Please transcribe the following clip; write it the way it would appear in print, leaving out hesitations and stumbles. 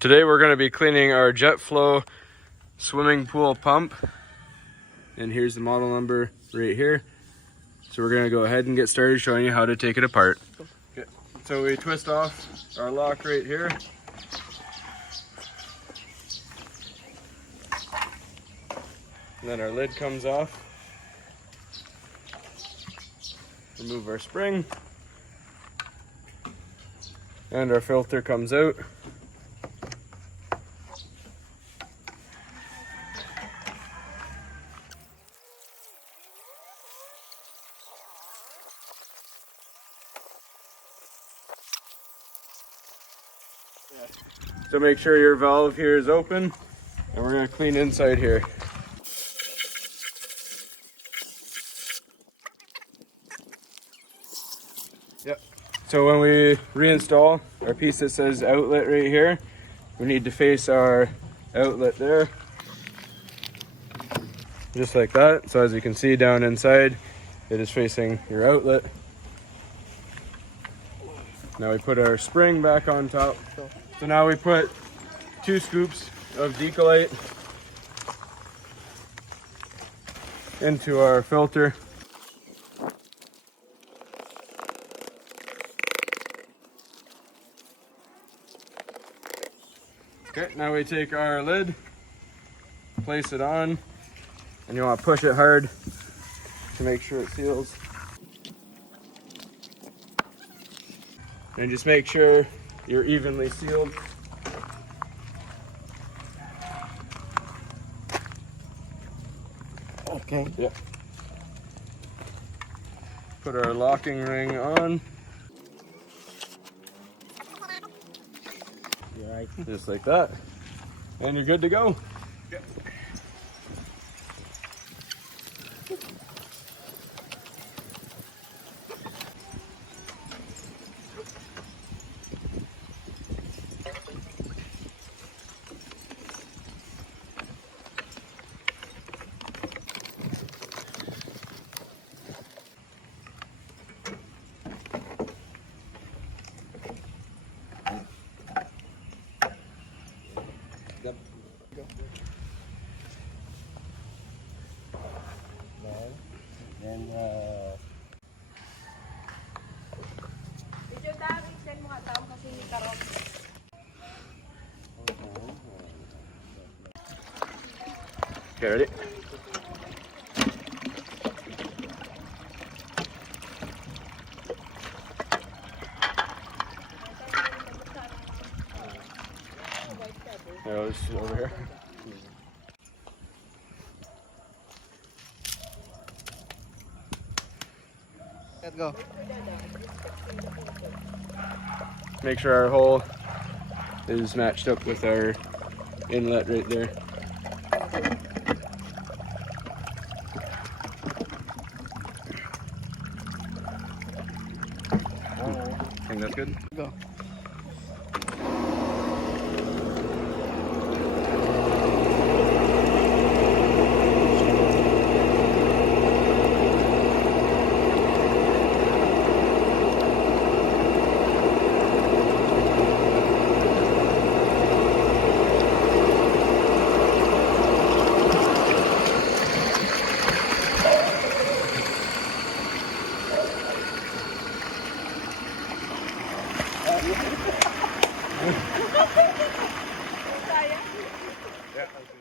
Today we're going to be cleaning our FLO swimming pool pump. And here's the model number right here. So we're going to go ahead and get started showing you how to take it apart. Okay. So we twist off our lock right here. And then our lid comes off. Remove our spring. And our filter comes out. So make sure your valve here is open, and we're going to clean inside here. Yep. So when we reinstall our piece that says outlet right here, we need to face our outlet there. Just like that. So as you can see down inside, it is facing your outlet. Now we put our spring back on top. So now we put 2 scoops of Decolite into our filter. Okay, now we take our lid, place it on, and you want to push it hard to make sure it seals. And just make sure you're evenly sealed. Okay. Yep. Put our locking ring on. Right. Just like that. And you're good to go. Yep. Yep. Go. Then, Video tarik sa mga tao kasi ni Karong. Okay, ready? It's over here. let's go. Make sure our hole is matched up with our inlet right there. I think that's good. Go. Saya. Yeah.